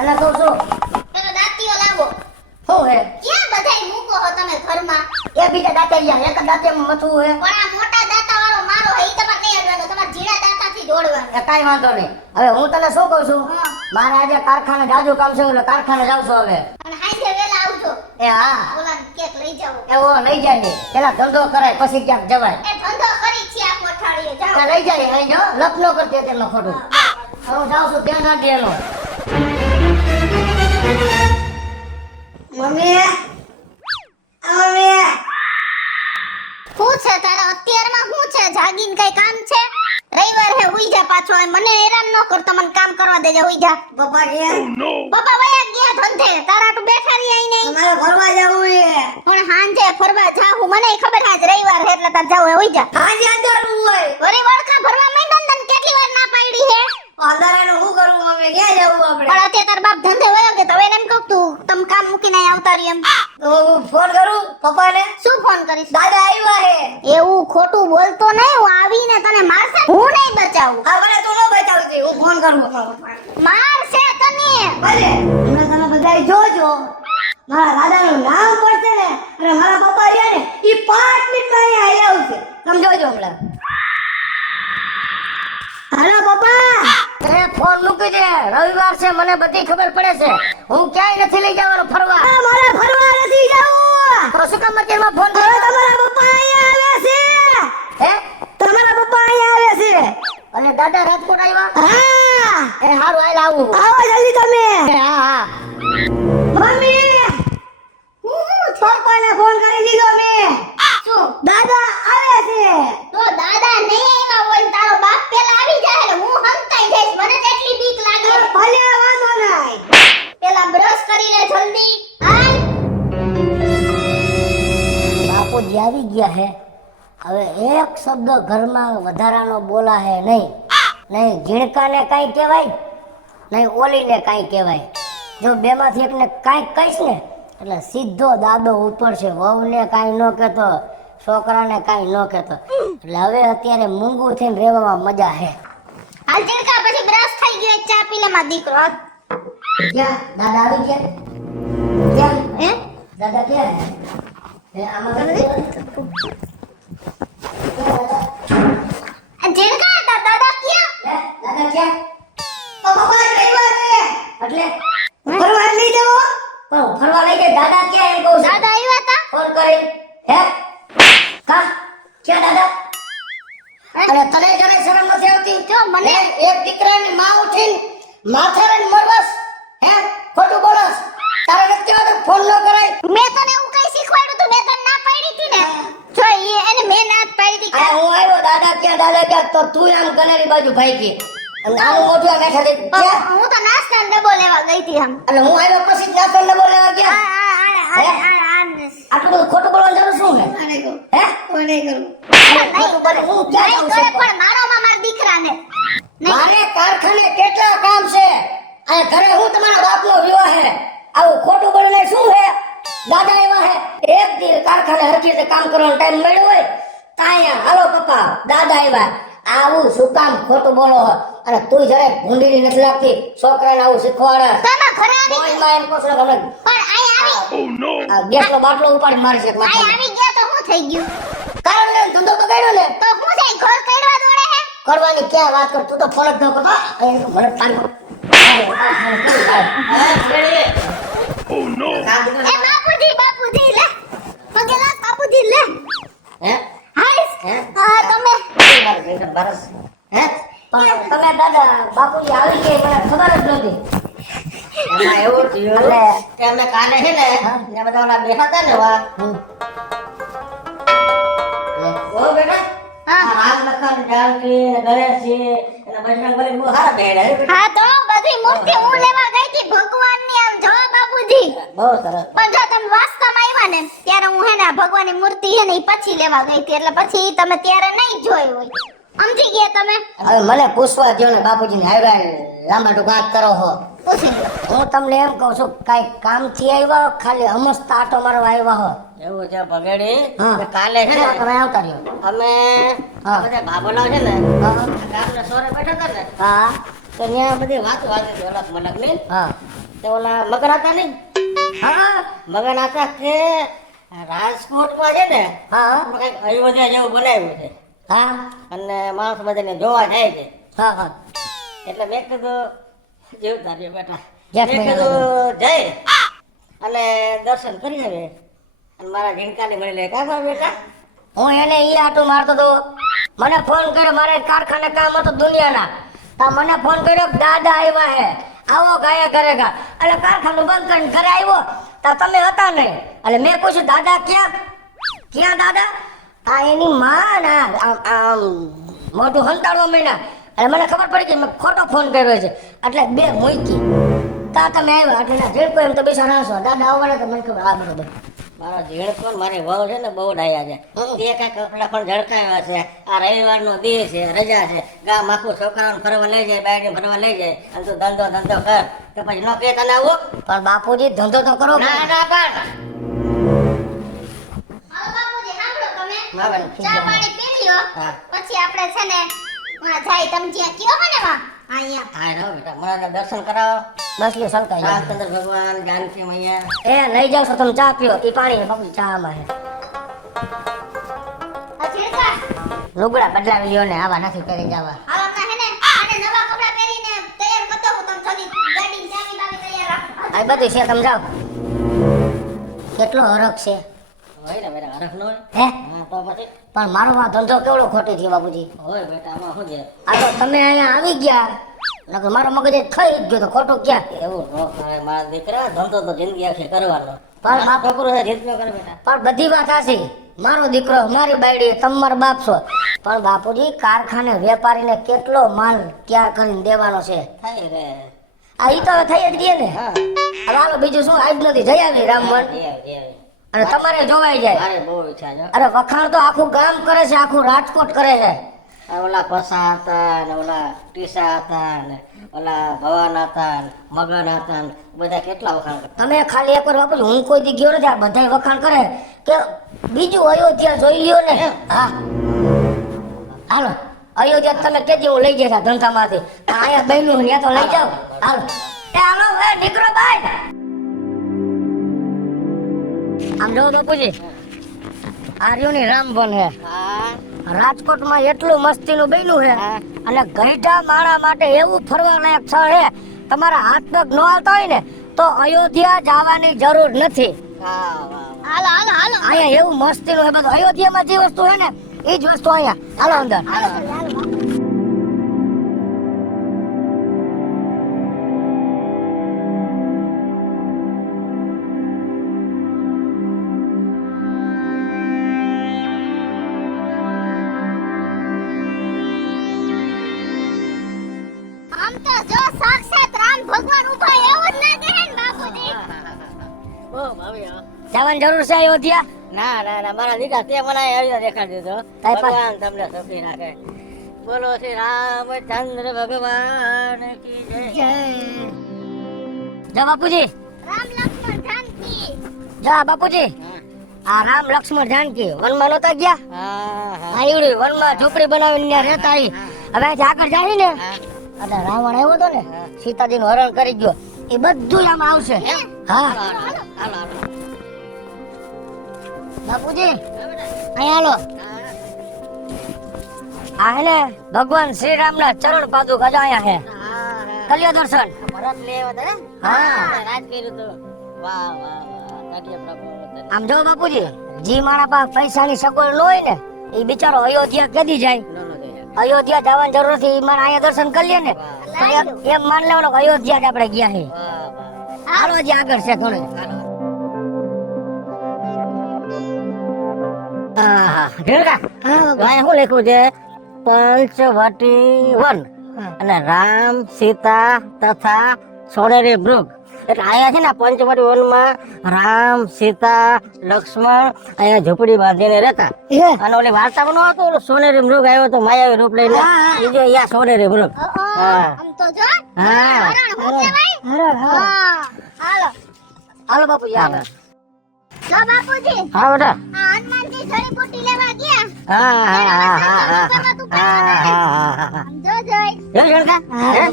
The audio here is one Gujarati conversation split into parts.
અને કહું છું પેલો દાંતીઓ લાવો. શું હે ક્યાં બધાય મૂકો હો તમે ઘરમાં? એ બીજા દાંતિયા એક જ દાંતિયામાં મથવું હે પણ આ મોટા દાંતા વાળો મારો હે ઈ તમારે નહીં અડવાનો. તમારે ઝીણા દાંતાથી દોડવાનું. એ કાંઈ વાંધો નહીં. હવે હું તને શું કહું છું હા. મારે આજે કારખાને જાજુ કામ છે એટલે કારખાને જાઉં છું હવે. અને હાંજે વેલા આવજો. એ હા ઓલાને કેક લઈ જાઓ. એવો લઈ જાય ને પેલા ધંધો કરાય પછી ક્યાંક જવાય. એ ધંધો કરી છે આ કોઠાડીએ તો જાઓ. લઈ જાય અહીં જો લપ ન કરતી તેનો ખોટું. હવે હું જાઉં છું ત્યાં ના દેનો. મમ્મી મમ્મી શું છે તારા અત્યારમાં શું છે? જાગીને કઈ કામ છે? રવિવાર હે ઉઈ જા પાછો. હવે મને હેરાન ન કરતો, મને કામ કરવા દેજે. ઉઈ જા. પપ્પા ગયા પપ્પા વયા ગયા ધંધે. તારા તો બેઠા રહી આઈ નહીં. તમારે ફરવા જવું છે પણ હાંજે ફરવા જાવું મને ખબર આજ રવિવાર હે એટલે તાર જાવું હે. ઉઈ જા. આજે અંધારું હોય વળી વળખા ભરવા માંડ્યા ને તને કેટલી વાર ના પાડી હે? અંધારાનું શું કરવું મમ્મી ક્યાં જવું આપણે પણ અત્યારે તાર બાપ ધંધે વયો કે હવે એને એમ કહું તું તમ કામ મૂકીને અહીં આવતા રહી એમ. તો હું ફોન કરું પપ્પાને શું ફોન કરીશ? દાદા આવ્યા હે એવું ખોટું બોલતો નહીં. હું આવીને તને મારશે. હું નહીં બચાવું. હા મને તું ન બચાવતી હું ફોન કરું મારશે તને. ભલે હમણાં તમે બધાય જોજો મારા દાદાનું નામ પડશે ને અને મારા પપ્પા રહ્યા ને ઈ 5 મિનિટમાં અહીંયા આવી આવશે સમજોજો હમણાં હાલો પપ્પા એ ફોન મૂકી દે. રવિવાર છે મને બધી ખબર પડે છે. હું ક્યાંય નથી લઈ જવાનો ફરવા. આ મારે ફરવા નથી જવું તો શું કામ અત્યારમાં ફોન હવે કર્યો? તમારા પપ્પા અહીંયા આવે છે હે તમારા પપ્પા અહીંયા આવે છે અને દાદા રાજકોટ આવ્યા? હા એ હારું હાલ આવું. આવો જલ્દી તમે એ હા હા મમ્મી પપ્પાને ફોન કરી દીધો મેં શું? દાદા આવે છે તો દાદા નહીં આવ્યા હોય ને તારો બાપ પેલા આવી જાય એટલે હું હંતાઈ જઈશ. મને કેટલી બીક લાગે. ભલે વાંધો નહીં પેલા બ્રશ કરી લે જલ્દી. હાલ. બાપુજી આવી ગયા હે. હવે એક શબ્દ ઘરમાં વધારાનો બોલા હે નહીં. નહીં ઝીણકાને કાંઈ કહેવાય નહીં ઓલીને કાંઈ કહેવાય. જો બેમાંથી એકને કાંઈક કહીશ ને એટલે સીધો દાદો ઉપડશે. વહુને કાંઈ ન કહેતો, છોકરાને કાંઈ ન કહેતો. એટલે હવે અત્યારે મૂંગું થઈને રહેવામાં મજા હે. હાલ ચીડકા પછી બ્રશ થઈ ગયો. એક ચા પી લે મારો દીકરો. ક્યાં દાદા આવી ગયા? ક્યાં હે? દાદા ક્યાં હે? આમાં ક્યાં દાદા? આ ચીડકા તાર દાદા ક્યાં? હે? દાદા ક્યાં? પપ્પા રવિવાર છે એટલે ફરવા લઈ જાઓ પણ ફરવા લઈ જાય દાદા ક્યાં એમ કહું છું. દાદા આવ્યા તા? ફોન કરી હે કા ક્યાં દાદા? અને તને જરા શરમ નથી આવતી? જો મને હે? એક દીકરાની માં ઉઠીને માથારે મરવસ હે ખોટું બોલસ. તારે નથી આવતું ફોન ન કરાય? મેં તને એવું કઈ શીખવાડ્યું તું? મેં તને ના પાડી હતી ને. જો એને મેં ના જ પાડી હતી. આ હું આવ્યો દાદા ક્યાં તો તું આમ કનેરી બાજુ ભાગી અને આનું મોઢું આમ બેઠા દે ક્યાં? હું તો નાસ્તાનો ડબ્બો લેવા ગઈ હતી આમ. અને હું આવ્યો પછી જ નાસ્તો ન બોલવા ગયા. આટલું બધું ખોટું બોલવાનું જરૂર શું હે? આને કહો હે કોને કરું ખોટું બોલે હું ક્યાં જાઉં છું? પણ મારો માં મારા દીકરાને નહીં. મારે કારખાને કેટલા કામ છે અને ઘરે હું તમારા બાપનો વિવાહ હે. આવું ખોટું બોલીને શું હે? દાદા એવા હે એક દી કારખાને હરખી રીતે કામ કરવાનો ટાઈમ મળ્યો હોય તાયા હાલો પપ્પા દાદા એવા. આવું શું કામ ખોટું બોલો હો? અને તું જયારે ભૂંડી નથી લાગતી છોકરાને આવું શીખવાડે. તમારા ઘરે આવી બોયમાં એમ કહો છો કે હમણાં પણ અહીં આવી આ ગેસનો બાટલો ઉપાડી મારી છે અહીં માથામાં. આવી ગયા તો શું થઈ ગયું? કારણ કે ધંધો બગાડ્યો ને તો શું થાય? ઘર કઈડવા દોડે હે? કરવાની ક્યાં વાત કર? તું તો ફોન જ ન કરતો. મને તારી એ બાપુજી લે પગે લાગ બાપુજી લે. હે હાઈસ હે હા તમે બરસ હે પણ તમે દાદા બાપુજી આવી ગઈ મને ખબર જ નહોતી. એમાં એવું થયું એટલે કે અમે કાલે છે ને હા. ત્યાં બધા ઓલા બેઠા હતા ને વા ઓ બેટા હા. આ રામ લખન જાનકી ને ગણેશજી અને બજરંગબલી બહુ સારા બેડ હે હા તો બધી મૂર્તિ હું લેવા ગઈ હતી ભગવાનની. આમ જો બાપુજી બહુ સરસ પણ જો તમે વાસ્તવમાં આવ્યા ને ત્યારે હું હે ને આ ભગવાનની મૂર્તિ હે ને ઈ પછી લેવા ગઈ હતી એટલે પછી તમે ત્યારે નહીં જોઈ હોય. સમજી ગયા તમે? હવે મને પૂછવા દો ને બાપુજીને હાયરા લાંબા ટૂંકા કરો હો. પૂછી લો. હું તમને એમ કહું છું કાંઈ કામથી આવ્યા હો ખાલી અમસ્તા આટો મારવા આવ્યા હો? એવું છે ભગેડી હા. કે કાલે છે ને તમે આવતા રહ્યો. અમે હા. બધા બાબલા છે ને હા ગામના સોરે બેઠા હતા ને હા તો ત્યાં બધી વાતો વાતી હતી અલગ મલક ની. હા તો ઓલા મગન હતા નહીં, હા મગન હતા કે રાજકોટમાં છે ને હા કંઈક અયોધ્યા જેવું બનાવ્યું છે હા અને માણસ બધાને જોવા જાય છે. હા હા એટલે મેં કીધું જીવતા રહ્યો બેટા, યસ, મેં કીધું જઈ અને દર્શન કરી આવે અને મારા ઝીણકાને મળી લે. કાં મારા બેટા? હું એને ઈ આટું મારતો તો, મને ફોન કર્યો, મારે કારખાને કામ હતું દુનિયાના, તો મને ફોન કર્યો કે દાદા આવ્યા હે, આવો ગાયા કરેગા. એટલે કારખાનું બંધ કરીને ઘરે આવ્યો તો તમે હતા નહીં. એટલે મેં પૂછ્યું દાદા ક્યાં ક્યાં દાદા? આ એની માં ના આમ મોઢું હંતાડવા માંડ્યા. એટલે મને ખબર પડી કે મેં ખોટો ફોન કર્યો છે, એટલે બે મૂકી તા તમે આવ્યા. એટલે જે કોઈ એમ તો બેસા રાસો દાદા આવવાના તો મને ખબર. આ બરોબર મારા ઝીણકો ને મારી વહુ છે ને બહુ ડાયા છે. તે કાંઈક કપડા પણ ઝળકાવ્યા છે. આ રવિવારનો દી છે, રજા છે, ગામ આખું છોકરાઓને ફરવા લઈ જાય, બાયને ફરવા લઈ જાય અને તું ધંધો કર તો પછી નો કે તને આવું. પણ બાપુજી ધંધો તો કરો. ના ના પણ હાલો બાપુજી સાંભળો તમે ના બેન. ચા પાણી પી લ્યો હા. પછી આપણે છે ને જાય તમે જ્યાં કયો હો ને વા અહીંયા હા રહો બેટા, મને દર્શન કરાવો. બસ લ્યો શંકાઈ જાય. રામચંદ્ર ભગવાન, જાનકી મૈયા. એ લઈ જાવ છો તમે ચા પીઓ. એ પાણી બાપુ ચા આમાં હે. અજીરકા લુગડા બદલાવી લ્યો ને, આવા નથી કરી જવા. હાલો હમણાં હે ને આને નવા કપડા પહેરીને તૈયાર કરતો હું તમે સગી ગાડી ચાવી બાવી તૈયાર રાખો. આ બધું છે તમે જાઓ. કેટલો હરખ છે હોય ને બેટા, હરખ ન હોય? હે? હા તો પછી પણ મારો આ ધંધો કેવડો ખોટી થયો બાપુજી. હોય બેટા, આમાં શું છે? આ તો તમે અહીંયા આવી ગયા, નકર મારો મગજ થઈ જ ગયો તો ખોટું ક્યાં. એવું ન કરાય મારા દીકરા, ધંધો તો જિંદગી આખી કરવાનો. પણ આ છોકરો છે જીત ન કરે બેટા. પણ બધી વાત હાચી. મારો દીકરો, મારી બાયડી, તમારો બાપ છો. પણ બાપુજી કારખાને વેપારીને કેટલો માલ તૈયાર કરીને દેવાનો છે. થાય રે. આ ઈ તો હવે થઈ જ ગઈ ને. હા હવે હાલો બીજું શું, આજ નથી જઈ આવી રામવન. જઈ આવી. અને તમારે જોવાઈ જાય. મારે બહુ ઈચ્છા છે. અરે વખાણ તો આખું ગામ કરે છે, આખું રાજકોટ કરે છે. આ ઓલા પસા હતા ને ઓલા ટીસા હતા ને ઓલા ભવાન હતા ને મગન હતા ને બધા કેટલા વખાણ કરતા. તમે ખાલી એકવાર બાપુજી, હું કોઈ દી ગયો નથી, આ બધાય વખાણ કરે કે બીજું અયોધ્યા જોઈ લ્યો ને. હા હાલો અયોધ્યા તમે કેજી હું લઈ જતા ધંધામાંથી, અહીંયા બહેનું ત્યાં તો લઈ જાઓ. હાલો એ હાલો એ દીકરો ભાઈ. આમ જો બાપુજી, આ રહ્યું ની રામવન હે. હા રાજકોટમાં એટલું મસ્તીનું બન્યું છે અને ગઈઢા માણા માટે એવું ફરવા લાયક સ્થળ છે. તમારા હાથ પગ ન આવતા હોય ને તો અયોધ્યા જવાની જરૂર નથી. વાહ વાહ. હાલો હાલો હાલો અહીંયા એવું મસ્તીનું છે બધું. અયોધ્યામાં જે વસ્તુ છે ને એ જ વસ્તુ અહીંયા. હાલો અંદર. આમ તો જો સાક્ષાત રામ ભગવાન ઊભા એવું જ લાગે હે ને બાપુજી. બહુ ભાવી હો. જવાની જરૂર છે અયોધ્યા? ના ના ના, મારા દીકરા તે મને આવી દેખાડી દીધો. તાય પણ- ભગવાન તમને સુખી રાખે. બોલો શ્રી રામચંદ્ર ભગવાન કી જય. જા બાપુજી, રામ લક્ષ્મણ જાનકી જા બાપુજી. આ રામ લક્ષ્મણ જાનકી વનમાં નહોતા ગયા? હા હા આ ઈવડી વનમાં ઝૂંપડી બનાવીને ત્યાં રહેતા ઈ. હવે અહીંથી આગળ જાય ને એટલે રાવણ આવ્યો હતો ને, સીતાજીનું હરણ કરી ગયો, એ બધું આમાં આવશે. હા હાલો હાલો. બાપુજી અહીંયા હાલો. આ હે ને ભગવાન શ્રી રામના ચરણ પાદુકા જો અહીંયા હે. કલ્યો દર્શન. ભરત લેવા દે. હા. રાજ કર્યું તો. વાહ વાહ વાહ. ધન્ય પ્રભુ ધન્ય. આમ જો બાપુજી, જી માણા પાસે પૈસાની સગવડ ન હોય ને એ બિચારો અયોધ્યા કેદી જાય? નો નો દે. અયોધ્યા જવાની જરૂર નથી. ઈ માણ અહીંયા દર્શન કરી લે ને તો એમ માન લેવાનું કે અયોધ્યા જ આપણે ગયા છે. વાહ વાહ. હાલો હજી આગળ છે ઘણું. હાલો. આહા, ઢેરકા. અહીંયા શું લખ્યું છે? પંચવટી વન અને રામ સીતા તથા સોનેરી મૃગ. એટલે અહીંયા છે ને પંચવટી વનમાં રામ સીતા લક્ષ્મણ અહીંયા ઝૂંપડી બાંધીને રહેતા. અને ઓલી વાર્તામાં નો હતો ઓલો સોનેરી મૃગ આવ્યો તો માયાવી રૂપ લઈને. એ જો અહીંયા સોનેરી મૃગ. હા આમ તો જો હા હરણ હું કહેવાય હા હાલો હાલો બાપુ યાર. જો બાપુજી હા બેટા. આ હનુમાનજી જડીબુટી લેવા ગયા હા હા હા હા હા આમ જો જોઈ જો જણકા હે?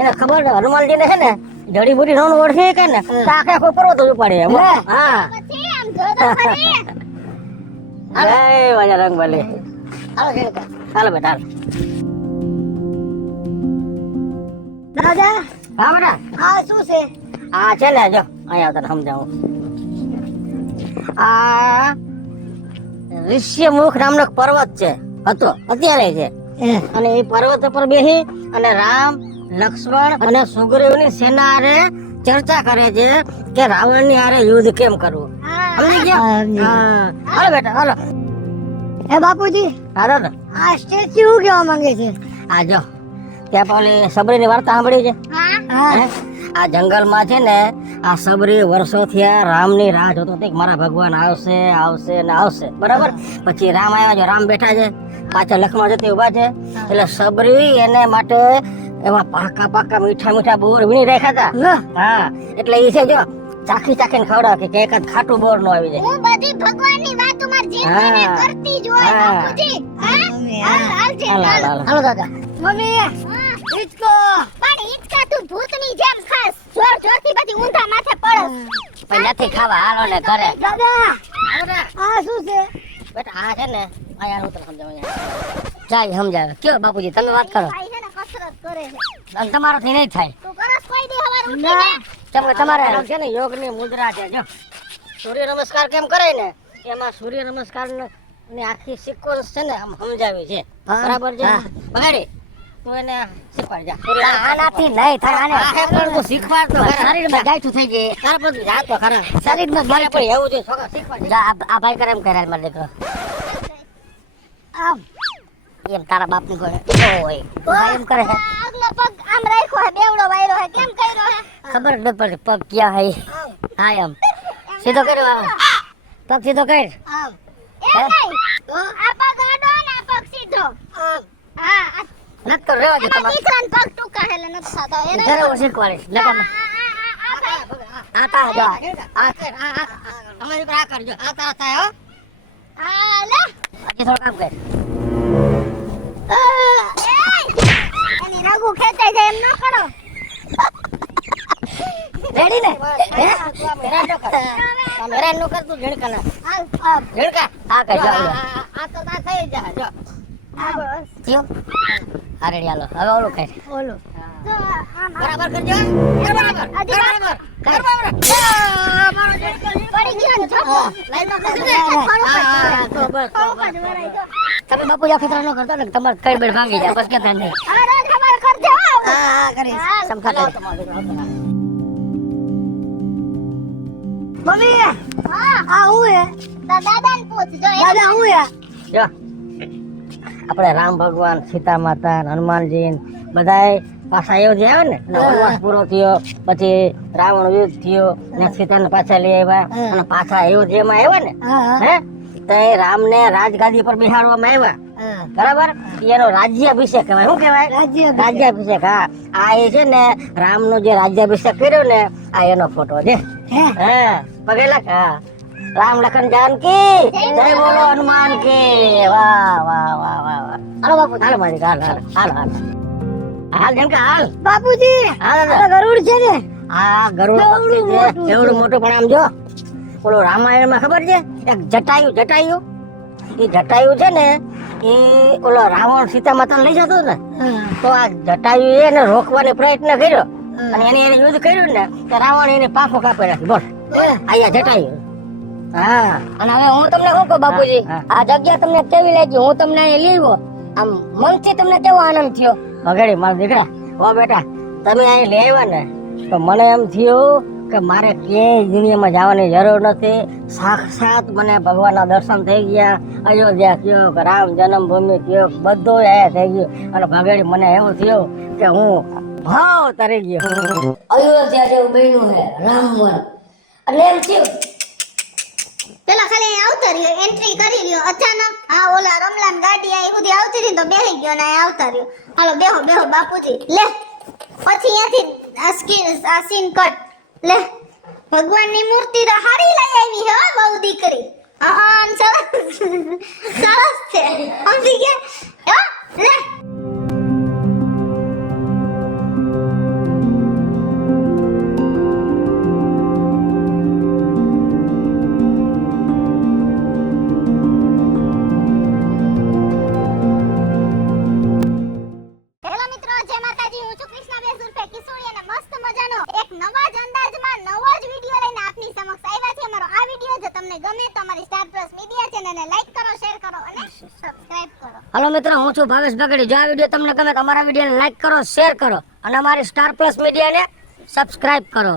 એને ખબર છે હનુમાનજી ને છે ને જડીબુટી નો ઓળખી કે ને તો આખે આખો પર્વત જ ઉપાડે એમ. હા પછી આમ જો તો ખરી જય બજરંગ બલી. હાલો જણકા. ચાલો બેટા હાલો. દાદા હા બેટા આ શું છે? આ છે ને જો અહીંયા તને સમજાવું. આ ઋષ્યમુખ નામનો એક પર્વત છે હતો અત્યારે છે અને એ પર્વત ઉપર બેસી અને રામ લક્ષ્મણ અને સુગ્રીવની સેના હારે ચર્ચા કરે છે કે રાવણની હારે યુદ્ધ કેમ કરવું. સમજી ગયા? હા હાલો બેટા હાલો. હે બાપુજી હાલો ને આ સ્ટેચ્યુ શું કહેવા માંગે છે? આ જો ત્યાં પેલી સબરીની વાર્તા સાંભળી છે. હા હે? આ જંગલમાં છે ને આ સબરી વર્ષોથી આ રામની રાહ જોતો હતો કે મારા ભગવાન આવશે આવશે ને આવશે બરાબર. પછી રામ આવ્યા છે, રામ બેઠા છે, પાછળ લક્ષ્મણ જતી ઉભા છે. એટલે સબરી એને માટે એવા પાકા પાકા મીઠા મીઠા બોર વીણી રાખ્યા હતા. હા એટલે એ છે જો ચાખી ચાખીને ખવડાવે કે એકાદ ખાટું બોર નો આવી જાય. હું બધી ભગવાનની વાતો માર જેઠાને હા. કરતી જ હોય હા. બાપુજી હા હાલ હાલ છે હાલો, હાલ. હાલો, હાલો. હાલો દાદા. મમ્મી હિચકો પણ ઈચ્છા તું ભૂતની જેમ ખાસ જોર જોરથી બધી ઊંધા માથે પડસ પણ નથી ખાવા હાલો ને ઘરે. દાદા હાલો બેટા. આ શું છે? બેટા આ છે ને અહીંયા હું તને સમજાવું અહીંયા. જાય સમજાવે કયો બાપુજી તમે વાત કરો. ભાઈ છે ને કસરત કરે છે અને તમારાથી નહીં થાય. તું કરસ કોઈ દી હવાર ઉઠીને કેમ કે તમારે આ છે ને યોગની મુદ્રા છે જો સૂર્ય નમસ્કાર કેમ કરે ને એમાં સૂર્ય નમસ્કાર ની આખી સિક્વન્સ છે ને આમ સમજાવી છે. હા, બરાબર છે. હા. બગાડી તું એને શીખવાડ જા. સૂર્ય નમસ્કાર. આનાથી નહીં થાય. આને આ હે પણ તું શીખવાડ તો ખરા. શરીરમાં ગાયઠું થઈ ગઈ. તારા બધું જા તો ખરા. શરીરમાં મારે ગાયઠું. પણ એવું છે છોકરા શીખવાડ જા. જા આ ભાઈ કરે એમ કરે મારો દીકરો. આમ એમ તારા બાપની કોઈ હોય ભાઈ એમ કરે છે. આગલો પગ આમ રાખ્યો હે બેવડો વાયરો હે કેમ કર્યો હે ખબર જ નથી પડતી પગ ક્યાં હે. હા એમ સીધો કર્યો પગ સીધો કર. આમ એ નહીં આ પગ આડો ને આ પગ સીધો આમ હા આ નથી તો રહેવા દે એમાં તમારે. દીકરાને પગ ટૂંકા હે એટલે નથી થતા એને ઘરે હું શીખવાડીશ નકામાં. આ તા જો આ કર, આ તમારી પર આ કરજો. આ તારા થાય હો. હા લે હજી થોડું કામ કર. એની રઘુ ખેંચાઈ જાય એમ ન કરો રેડી ને હે? હેરાન ન કર. તમે હેરાન ન કર તું ઝીણકાના. હાલ હાલ ઝીણકા. આ કર જો આ તો તા થઈ જાય જો. બસ થયો. હા રેડી હાલો હવે ઓલું કર. ઓલું જો આમ બરાબર કરજો. બરાબર. હજી બરાબર. બરાબર. આ મારો ઝીણકો. પડી ગયો ને જો લાઈનમાં થોડુંક કરજો. જ, થોડુંક જ હા, તો બસ, તો થોડુંક બસ. જ વરાય જો. તમે બાપુ આ ખેતર ન કરતો ને તમારે કઈ બેડ ભાંગી જાય બસ કેતા નહીં. હા રોજ ખબર કરજો હો. હા કરીશ હાલ. સમખા લાવો કરી. તમારો દીકરો, આવતો. મમ્મી હા આ હું હે? તાર દાદાને પૂછ જો એ દાદા હું હે? જો આપણે રામ ભગવાન સીતા માતા હનુમાનજી બધાય પાછા અયોધ્યા આવે ને અને વનવાસ પૂરો થયો પછી રાવણ યુદ્ધ થયો ને સીતાને પાછા લઈ આવ્યા અને પાછા અયોધ્યામાં આવ્યા ને હા હે તો એ રામને રાજગાદી પર બેહાડવામાં આવ્યા હા બરાબર એનો રાજ્યાભિષેક કહેવાય શું કહેવાય રાજ્યાભિષેક. રાજ્યાભિષેક હા આ એ છે ને રામનો જે રાજ્યાભિષેક કર્યો ને આ એનો ફોટો છે હે હા પગે લાગ હા રામ લખન જાનકી જય બોલો હનુમાન કી વાહ વાહ વાહ વાહ વાહ હાલો બાપુ હાલો મારી હાલ હાલ હાલ હાલ હાલ જેમ કે હાલ બાપુજી હાલ આ ગરુડ છે ને? આ ગરુડ પક્ષી છે એવડું મોટું પણ આમ જો ઓલો રામાયણમાં ખબર છે એક જટાયુ એ જટાયુ છે ને એ ઓલો રાવણ સીતા માતા લઈ જતો ને હા તો આ જટાયુ એને રોકવાનો પ્રયત્ન કર્યો અને એને યુદ્ધ કર્યું ને તો રાવણ એને પાંખો કાપી નાખી બોલ અહીંયા જટાયુ હા અને હવે હું તમને શું કહું બાપુજી હા, આ જગ્યા તમને કેવી લાગી હું તમને અહીં લેવો આમ મનથી તમને કેવો આનંદ થયો. વગાડી મારા દીકરા ઓ બેટા તમે અહીં લેવા ને તો મને એમ થયું કે મારે ક્યાંય દુનિયામાં જવાની જરૂર નથી સાક્ષાત મને ભગવાનના દર્શન થઈ ગયા અયોધ્યા થયો કે રામ જન્મભૂમિ થયો બધું અહીંયા થઈ ગયું અને ભગાડી મને એવું થયું કે હું ભાવ તરી ગયો અયોધ્યા જેવું બન્યું છે રામવન એટલે એમ થયું પેલા ખાલી અહીં આવતા રહ્યો એન્ટ્રી કરી રહ્યો અચાનક હા ઓલા રમલાન ગાડી અહીં સુધી આવતી રહી તો બેહી ગયો ને અહીં આવતા રહ્યો હાલો બેહો બેહો બાપુજી લે પછી અહીંયાથી આ સીન કટ લે ભગવાનની મૂર્તિ તો હારી લઈ આવી હે હો બહુ દીકરી હા સરસ સરસ છે સમજી ગયા હો લે હાલો મિત્રો, હું છું ભાવેશ બગડી. જો આ વિડીયો તમને ગમે તો અમારા વિડીયોને લાઈક કરો, શેર કરો અને અમારી સ્ટાર પ્લસ મીડિયાને સબસ્ક્રાઇબ કરો.